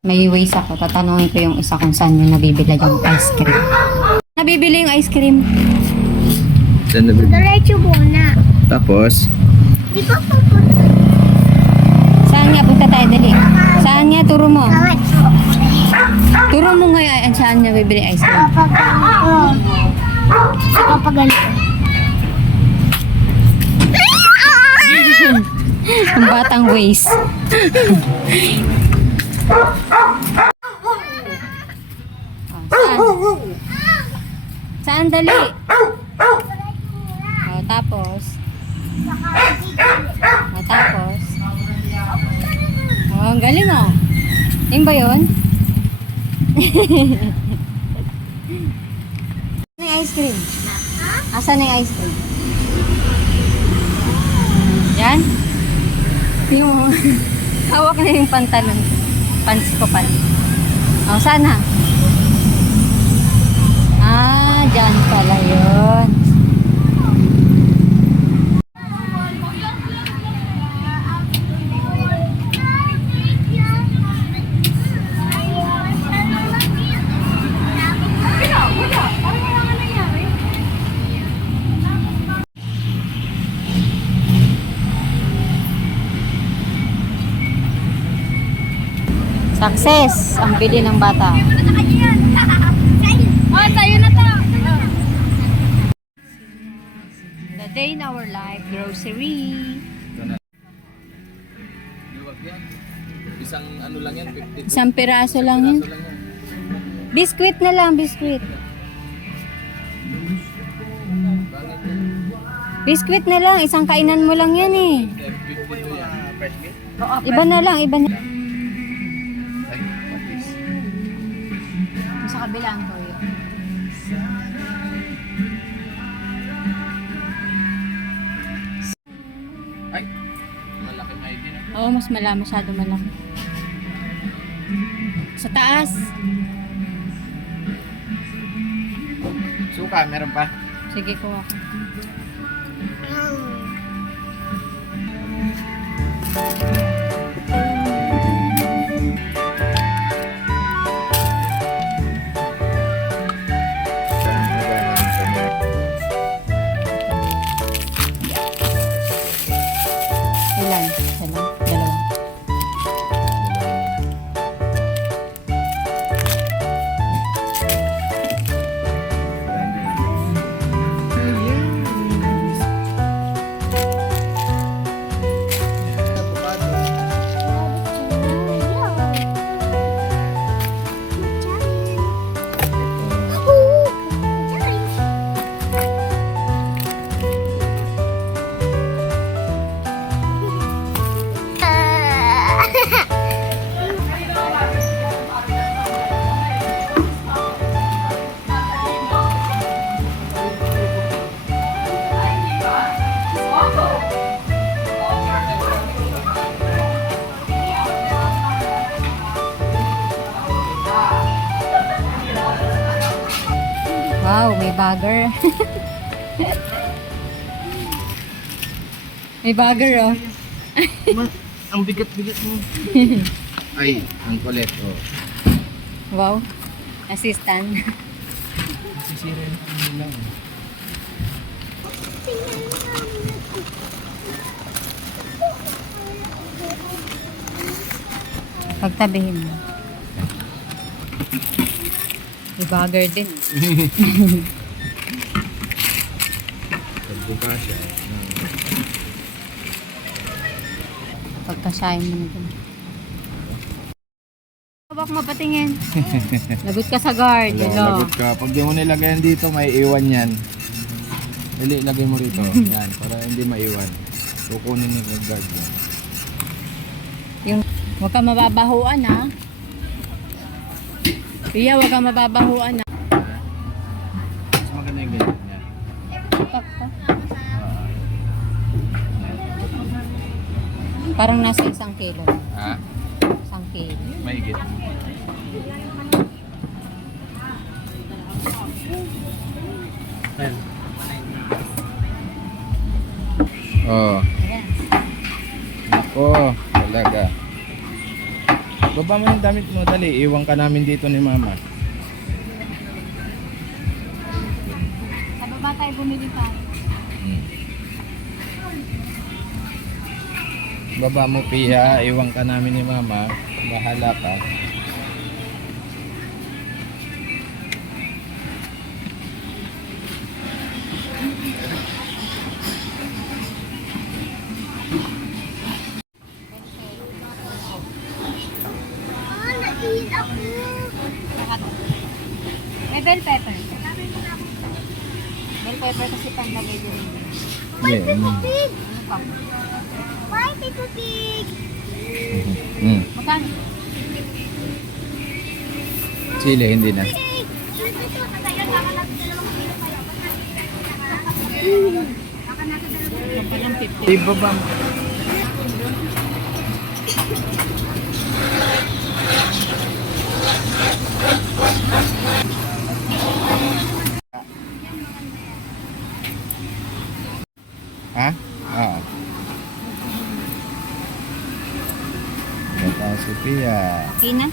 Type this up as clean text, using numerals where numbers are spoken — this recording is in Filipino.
May ways ako. Tatanungin ko yung isa kung saan yung nabibili yung ice cream. Nabibili yung ice cream. Saan na ba? Diretso muna. Tapos, Di ba pupunta? Saan nga? Punta tayo, dali. Saan nga? Turo mo. Kawit. Turo mo ngayon saan niya bibili ice cream. Kapag ganito. Kapag ganito. Ang batang ways. Saan? Saan dali? Tapos? Tapos? Ang galing oh. Yung ba yun? Ano yung ice cream? Asan yung ice cream? Yan? Yung hawak na yung pantalon. Pants ko pala. O, sana? Dyan pala yun. Success ang bili ng bata. Oh, tayo na to. The day in our life, grocery. isang ano lang yan, 50. Isang piraso lang yun. Biskuit na lang, biskuit. Biskuit na lang, isang kainan mo lang yan eh. Iba na lang, iba na. Sa kabilang ko yun. Ay, malaki ID na. Oo, mas malaki, masyado malaki. Sa taas. Suka, meron pa. Sige, kuha ko. Ilan? Isa lang? Dalawa? Wow, may bagger. May bagger oh. Ang bigat-bigat mo. Ay, ang kulit. Oh. Wow. Assistant. Sisira yung lang. Pagtabihin mo. May bagger din. Pagbuka siya. Pagkasayin mo na dun. Habak mapatingin. Lagot ka sa guard. Hello. Lagot ka. Pag di mo nilagayan dito, may iwan yan. Dali, lagay mo rito. Yan, para hindi maiwan. Kukunin yung guard mo. Yung, huwag ka mababahuan ha. Pia, huwag ka mababahuan ha. Mas maganda yung ganyan. Yan. Pak pa. Parang nasa 1 kilo. Ha? 1 kilo. Mahigit. Oh. Ayan. Ako, talaga. Baba mo yung damit mo, dali. Iwan ka namin dito ni mama. Sa baba tayo bumili pa. Hmm. Baba mo, Pia. Iwan ka namin ni mama. Bahala ka. Naiin ako. May bell pepper. Bell pepper kasi panlagay din. Yeah, Pig! Ano pa? Why, Tito Pig? Hmm. Magkano? Chile, hindi na. Pig! Magkano 50? Ibaba mo. Ha? Oo. Ito si Pia. Okay na?